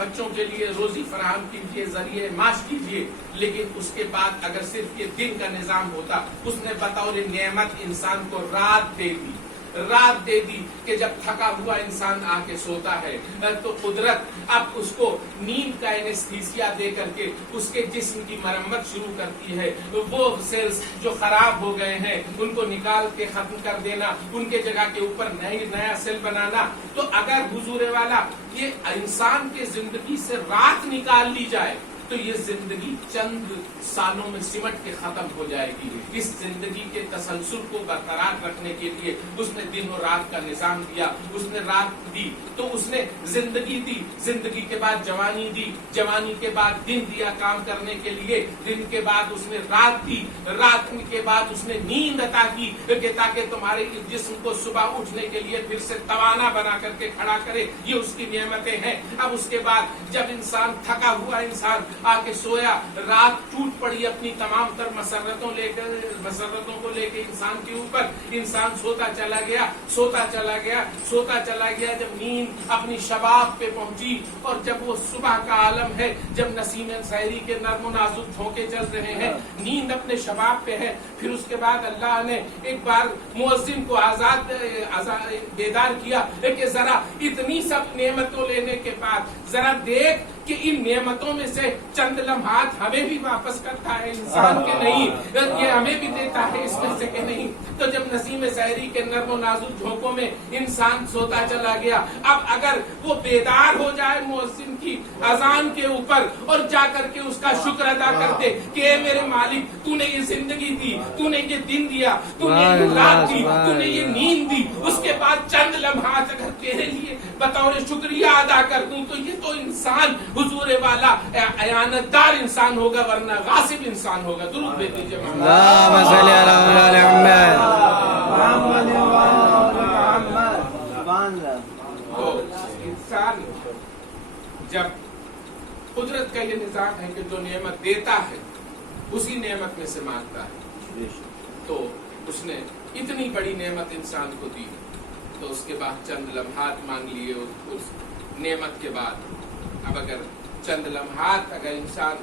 بچوں کے لیے روزی فراہم کیجیے، ذریعے معاش کیجیے، لیکن اس کے بعد اگر صرف یہ دن کا نظام ہوتا، اس نے بطور نعمت انسان کو رات دے دی کہ جب تھکا ہوا انسان آ کے سوتا ہے تو قدرت اب اس کو نیند کا اینستھیسیا دے کر کے اس کے جسم کی مرمت شروع کرتی ہے، وہ سیلز جو خراب ہو گئے ہیں ان کو نکال کے ختم کر دینا، ان کے جگہ کے اوپر نیا سیل بنانا۔ تو اگر حضور والا یہ انسان کے زندگی سے رات نکال لی جائے تو یہ زندگی چند سالوں میں سمٹ کے ختم ہو جائے گی۔ اس زندگی کے تسلسل کو برقرار رکھنے کے لیے اس نے دن و رات کا نظام دیا، اس نے رات دی تو اس نے زندگی دی، زندگی کے بعد جوانی دی، جوانی کے بعد دن دیا کام کرنے کے لیے، دن کے بعد اس نے رات دی، رات کے بعد اس نے نیند عطا کی کہ تاکہ تمہارے جسم کو صبح اٹھنے کے لیے پھر سے توانا بنا کر کے کھڑا کرے۔ یہ اس کی نعمتیں ہیں۔ اب اس کے بعد جب انسان تھکا ہوا انسان آ کے سویا، رات ٹوٹ پڑی اپنی تمام تر مسرتوں کو لے کے انسان کے اوپر، انسان سوتا چلا گیا، جب نیند اپنی شباب پہ پہنچی اور جب وہ صبح کا عالم ہے، جب نسیم سحری کے نرم و نازک جھونکے چل رہے ہیں، نیند اپنے شباب پہ ہے، پھر اس کے بعد اللہ نے ایک بار مؤذن کو بیدار کیا کہ ذرا اتنی سب نعمتوں لینے کے بعد ذرا دیکھ کہ ان نعمتوں میں سے چند لمحات ہمیں بھی واپس کرتا ہے انسان کے نہیں، یہ ہمیں بھی دیتا ہے اس میں سے کہ نہیں۔ تو جب نسیم سحری کے نرم و نازک جھونکوں میں انسان سوتا چلا گیا، اب اگر وہ بیدار ہو جائے مؤذن کی اذان کے اوپر اور جا کر کے اس کا شکر ادا کرتے کہ اے میرے مالک، تو نے یہ زندگی دی، تو نے یہ دن دیا، تو نے یہ رات دی، تو نے یہ نیند دی، اس کے بعد چند لمحات اگر تیرے لیے بطور شکریہ ادا کر دوں تو یہ تو انسان حضور والا اعانتدار انسان ہوگا، ورنہ غاصب انسان ہوگا۔ درود دے دیجیے اللہم صلی علی محمد۔ تو انسان جب قدرت کا یہ نظام ہے کہ جو نعمت دیتا ہے اسی نعمت میں سے مانگتا ہے، تو اس نے اتنی بڑی نعمت انسان کو دی تو اس کے بعد چند لمحات مانگ لیے اس نعمت کے بعد۔ اب اگر چند لمحات اگر انسان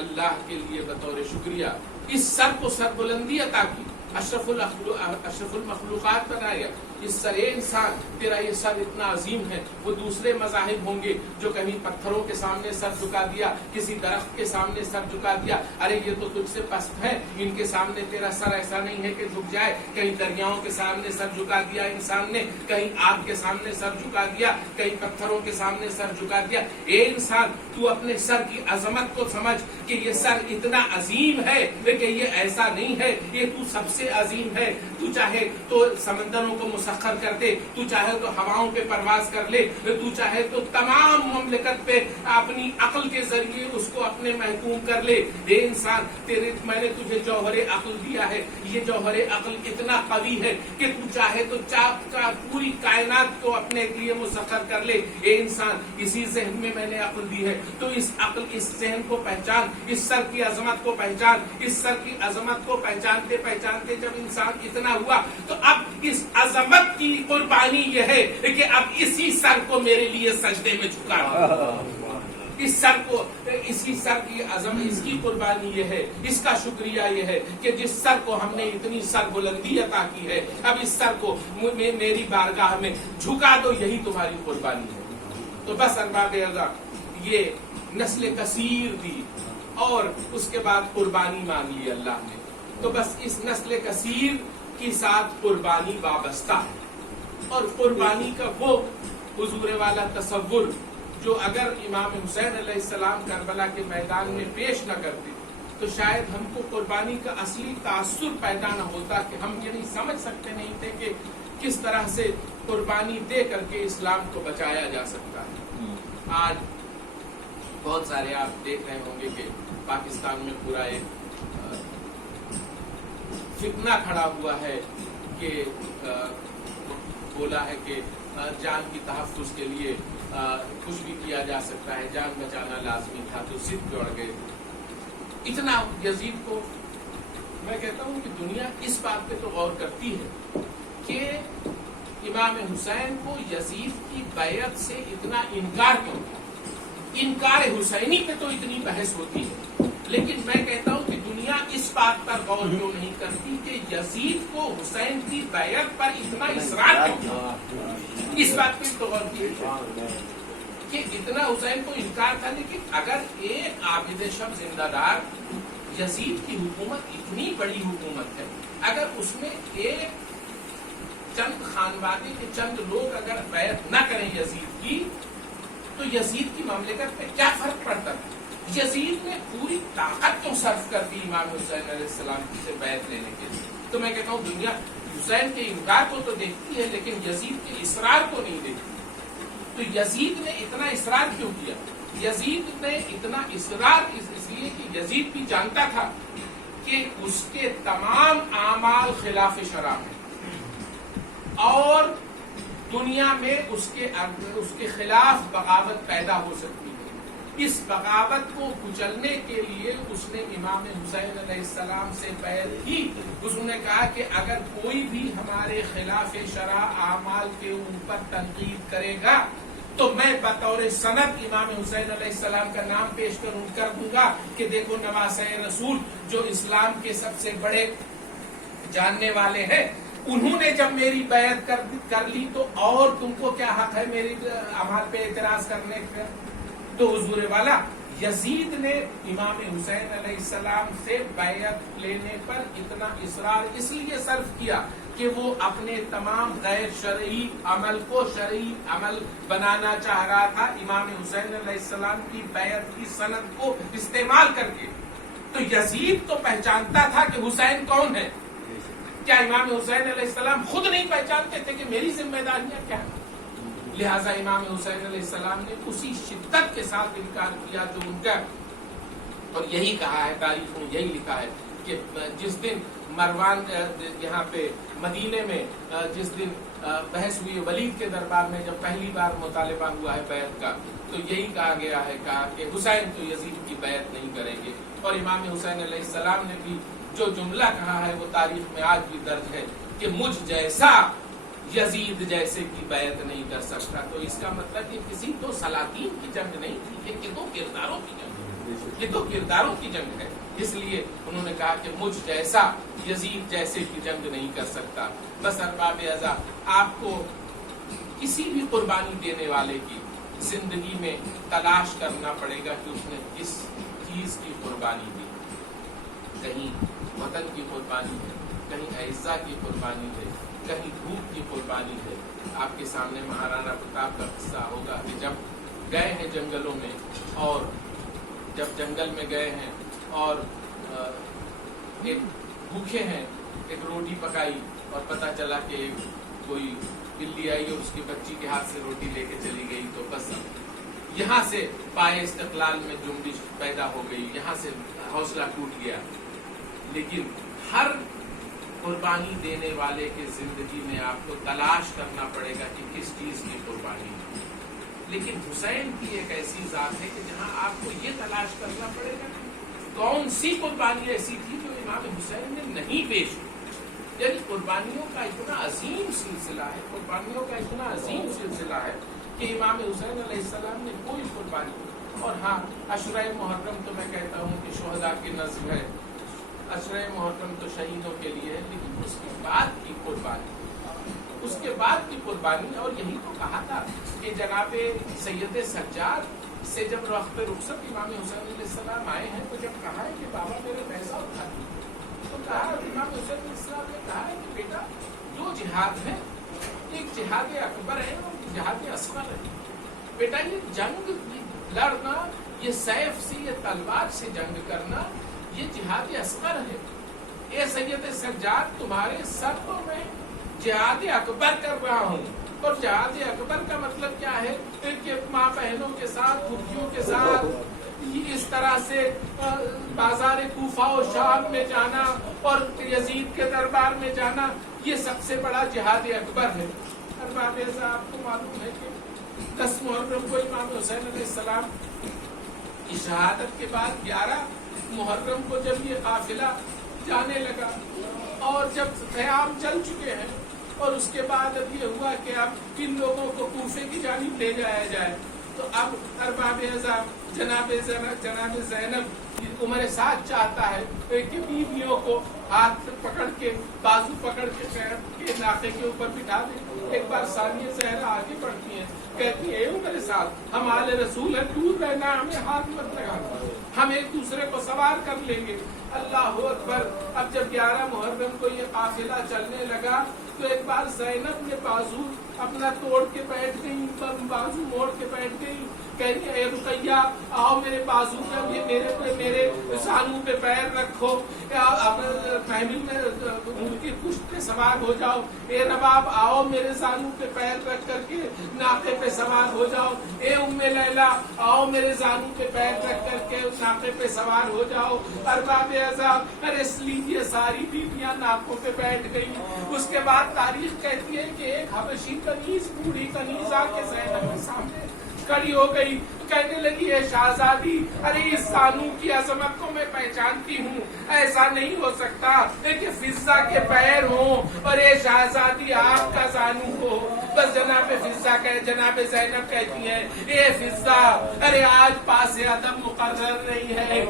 اللہ کے لیے بطور شکریہ اس سر کو سر بلندی عطا کی، اشرف المخلوقات بنایا، اس سر انسان تیرا یہ سر اتنا عظیم ہے، وہ دوسرے مذاہب ہوں گے جو کہیں پتھروں کے سامنے سر جھکا دیا، کسی درخت کے سامنے سر جھکا دیا، ارے یہ تو تجھ سے پست ہے، ان کے سامنے تیرا سر ایسا نہیں ہے کہ جھک جائے۔ کہیں دریاؤں کے سامنے سر جھکا دیا انسان نے، کہیں آگ کے سامنے سر جھکا دیا، کہیں پتھروں کے سامنے سر جھکا دیا۔ اے انسان، تو اپنے سر کی عظمت کو سمجھ کہ یہ سر اتنا عظیم ہے کہ یہ ایسا نہیں ہے، یہ تو سب سے عظیم ہے۔ تو چاہے تو سمندروں کو مسخر کر دے، تو چاہے تو ہواؤں پہ پرواز کر لے، تو چاہے تو تمام مملکت پہ اپنی عقل کے ذریعے اس کو اپنے محکوم کر لے۔ اے انسان، میں نے تجھے جوہر عقل دیا ہے، یہ جوہر عقل اتنا قوی ہے کہ تو چاہے تو پوری کائنات کو اپنے لیے مسخر کر لے۔ اے انسان، اسی ذہن میں میں نے عقل دی ہے، تو اس عقل، اس ذہن کو پہچان، اس سر کی عظمت کو پہچان۔ اس سر کی عظمت کو پہچانتے پہچانتے جب انسان اتنا ہوا تو اب اس عظمت کی قربانی یہ ہے کہ اب اسی سر کو میرے لیے سجدے میں جھکا، اس سر کو، اسی سر کی عظمت، اس کی قربانی یہ ہے، اس کا شکریہ یہ ہے کہ جس سر کو ہم نے اتنی سر بلندی عطا کی ہے، اب اس سر کو میری بارگاہ میں جھکا دو، یہی تمہاری قربانی ہے۔ تو بس ارباب ارزاق، یہ نسل کثیر دی اور اس کے بعد قربانی مانگ لی اللہ نے، تو بس اس نسل کثیر کی ساتھ قربانی وابستہ ہے۔ اور قربانی کا وہ حضور والا تصور جو اگر امام حسین علیہ السلام کربلا کے میدان میں پیش نہ کرتے تو شاید ہم کو قربانی کا اصلی تاثر پیدا نہ ہوتا، کہ ہم یہ نہیں سمجھ سکتے نہیں تھے کہ کس طرح سے قربانی دے کر کے اسلام کو بچایا جا سکتا ہے۔ آج بہت سارے آپ دیکھ رہے ہوں گے کہ پاکستان میں پورا ایک فتنہ کھڑا ہوا ہے کہ بولا ہے کہ جان کی تحفظ کے لیے کچھ بھی کیا جا سکتا ہے، جان بچانا لازمی تھا، تو ضد جوڑ گئے۔ اتنا یزید کو، میں کہتا ہوں کہ دنیا اس بات پہ تو غور کرتی ہے کہ امام حسین کو یزید کی بیعت سے اتنا انکار کیوں تھا، انکار حسینی پہ تو اتنی بحث ہوتی ہے، لیکن میں کہتا ہوں کہ دنیا اس بات پر غور کیوں نہیں کرتی کہ یزید کو حسین کی بیعت پر اتنا اصرار کیوں، اس بات پہ تو غور کیے کہ اتنا حسین کو انکار تھا. لیکن اگر ایک عابد شب زندہ دار، یزید کی حکومت اتنی بڑی حکومت ہے، اگر اس میں ایک چند خانوادے کے چند لوگ اگر بیعت نہ کریں یزید کی، تو یزید کی مملکت پہ کیا فرق پڑتا ہے؟ یزید نے پوری طاقت تو صرف کر دی امام حسین علیہ السلام سے بیعت لینے کے لیے. تو میں کہتا ہوں دنیا حسین کے انکار کو تو دیکھتی ہے لیکن یزید کے اصرار کو نہیں دیکھتی. تو یزید نے اتنا اصرار کیوں کیا؟ یزید نے اتنا اصرار اس لیے کہ یزید بھی جانتا تھا کہ اس کے تمام اعمال خلاف شرع ہیں اور دنیا میں اس کے خلاف بغاوت پیدا ہو سکتی ہے. اس بغاوت کو کچلنے کے لیے اس نے امام حسین علیہ السلام سے بیعت کی. اس نے کہا کہ اگر کوئی بھی ہمارے خلاف شرع اعمال کے اوپر تنقید کرے گا تو میں بطور سند امام حسین علیہ السلام کا نام پیش کر دوں گا کہ دیکھو نواسۂ رسول جو اسلام کے سب سے بڑے جاننے والے ہیں، انہوں نے جب میری بیعت کر لی تو اور تم کو کیا حق ہے میری اعمال پہ اعتراض کرنے کا؟ تو حضور والا یزید نے امام حسین علیہ السلام سے بیعت لینے پر اتنا اصرار اس لیے صرف کیا کہ وہ اپنے تمام غیر شرعی عمل کو شرعی عمل بنانا چاہ رہا تھا امام حسین علیہ السلام کی بیعت کی سند کو استعمال کر کے. تو یزید تو پہچانتا تھا کہ حسین کون ہے. کیا امام حسین علیہ السلام خود نہیں پہچانتے تھے کہ میری ذمہ داریاں کیا ہیں؟ لہٰذا امام حسین علیہ السلام نے اسی شدت کے ساتھ انکار کیا جو ان کا، اور یہی کہا ہے تاریخ میں، یہی لکھا ہے کہ جس دن مروان یہاں پہ مدینے میں جس دن بحث ہوئی ولید کے دربار میں جب پہلی بار مطالبہ ہوا ہے بیعت کا، تو یہی کہا گیا ہے کہ حسین تو یزید کی بیعت نہیں کریں گے. اور امام حسین علیہ السلام نے بھی جو جملہ کہا ہے وہ تاریخ میں آج بھی درج ہے کہ مجھ جیسا یزید جیسے کی بیعت نہیں کر سکتا. تو اس کا مطلب کہ کسی تو سلاطین کی جنگ نہیں تھی، یہ تو کرداروں کی جنگ ہے، یہ تو کرداروں کی جنگ ہے. اس لیے انہوں نے کہا کہ مجھ جیسا یزید جیسے کی جنگ نہیں کر سکتا. بس ارباب اعضاء، آپ کو کسی بھی قربانی دینے والے کی زندگی میں تلاش کرنا پڑے گا کہ اس نے کس چیز کی قربانی دی. کہیں وطن کی قربانی ہے، کہیں اعزا کی قربانی ہے، کہیں دھوپ کی قربانی ہے. آپ کے سامنے مہارانا پرتاپ کا قصہ ہوگا کہ جب گئے ہیں جنگلوں میں، اور جب جنگل میں گئے ہیں اور ایک بھوکے ہیں، ایک روٹی پکائی اور پتہ چلا کہ کوئی بلی آئی اور اس کی بچی کے ہاتھ سے روٹی لے کے چلی گئی. تو بس یہاں سے پائے استقلال میں جنبش پیدا ہو گئی، یہاں سے حوصلہ ٹوٹ گیا. لیکن ہر قربانی دینے والے کی زندگی میں آپ کو تلاش کرنا پڑے گا کہ کس چیز کی قربانی ہے. لیکن حسین کی ایک ایسی ذات ہے کہ جہاں آپ کو یہ تلاش کرنا پڑے گا کون سی قربانی ایسی تھی جو امام حسین نے نہیں پیش کی. یعنی قربانیوں کا اتنا عظیم سلسلہ ہے، قربانیوں کا اتنا عظیم سلسلہ ہے کہ امام حسین علیہ السلام نے کوئی قربانی. اور ہاں، عشرۂ محرم تو میں کہتا ہوں کہ شہداء کی نظم ہے، عشرۂ محرم تو شہیدوں کے لیے ہے، لیکن اس کے بعد کی قربانی، اس کے بعد کی قربانی. اور یہی تو کہا تھا کہ جناب سید سجاد سے جب وقت رخصت امام حسین علیہ السلام آئے ہیں تو جب کہا ہے کہ بابا میرے پیسہ اٹھا دیے، تو کہا امام حسین علیہ السلام نے کہا ہے کہ بیٹا دو جہاد ہے، ایک جہاد اکبر ہے اور جہاد اصغر ہے. بیٹا یہ جنگ لڑنا، یہ سیف سے، یہ تلوار سے جنگ کرنا، یہ جہاد اصغر ہے. اے سید سجاد، تمہارے سر پر میں جہاد اکبر کر رہا ہوں. اور جہاد اکبر کا مطلب کیا ہے کہ ماں بہنوں کے ساتھ، پھوپھیوں کے ساتھ اس طرح سے بازار کوفہ و شام میں جانا اور یزید کے دربار میں جانا، یہ سب سے بڑا جہاد اکبر ہے. ارباب اعزاء، آپ کو معلوم ہے کہ 10 محرم کو امام حسین علیہ السلام کی شہادت کے بعد 11 محرم کو جب یہ قافلہ جانے لگا اور جب قیام چل چکے ہیں، اور اس کے بعد اب یہ ہوا کہ اب کن لوگوں کو کوفے کی جانب لے جایا جائے، تو اب ارباب اعظم جناب زینب عمر سعد چاہتا ہے کہ بیویوں کو ہاتھ پکڑ کے بازو پکڑ کے ناقے کے اوپر بٹھا دے. ایک بار ثانیہ زہرا آگے بڑھتی ہیں, کہتی ہے عمر سعد ہم آل رسول ہیں, دور رہنا, ہمیں ہاتھ مت لگانا, ہم ایک دوسرے کو سوار کر لیں گے. اللہ اکبر. اب جب 11 محرم کو یہ قافلہ چلنے لگا تو ایک بار زینب نے بازو اپنا توڑ کے بیٹھ گئی, بازو موڑ کے بیٹھ گئی, کہتی اے رقیہ آؤ میرے بازو پہ میرے زانو پہ پیر رکھو, محمل میں ان کی پشت پہ سوار ہو جاؤ, اے رباب آؤ میرے زانو پہ پیر رکھ کر کے ناقے پہ سوار ہو جاؤ, اے ام لیلا آؤ میرے زانو پہ پیر رکھ کر کے ناقے پہ سوار ہو جاؤ. ارباب اعظم ارے اس لیے ساری بیویاں ناقوں پہ بیٹھ گئی. اس کے بعد تاریخ کہتی ہے کہ ایک حبشی کنیز, بوڑھی کنیز آ کے زینب کے سامنے کھڑی ہو گئی, کہنے لگی ہے شہزادی ارے اس زانو کی عظمت کو میں پہچانتی ہوں, ایسا نہیں ہو سکتا کہ فضہ کے پیر ہوں اور یہ شہزادی آپ کا زانو ہو. بس جناب زینب کہتی ہیں اے فضہ ارے آج پاس ادب مقرر نہیں ہے,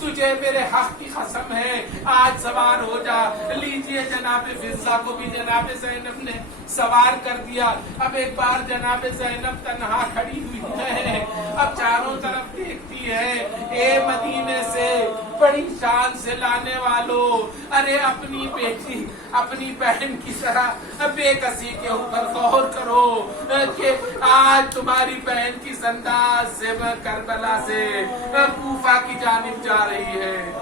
تجھے میرے حق کی قسم ہے آج سوار ہو جا. لیجیے جناب فضہ کو بھی جناب زینب نے سوار کر دیا. اب ایک بار جناب زینب تنہا کھڑی ہوئی ہے, اب چاروں طرف دیکھتی ہے, اے مدینے سے بڑی شان سے لانے والوں, ارے اپنی بیٹی اپنی بہن کی طرح بے کسی کے اوپر غور کرو کہ آج تمہاری بہن کی انداز سے کربلا سے کوفہ کی جانب جا رہی ہے.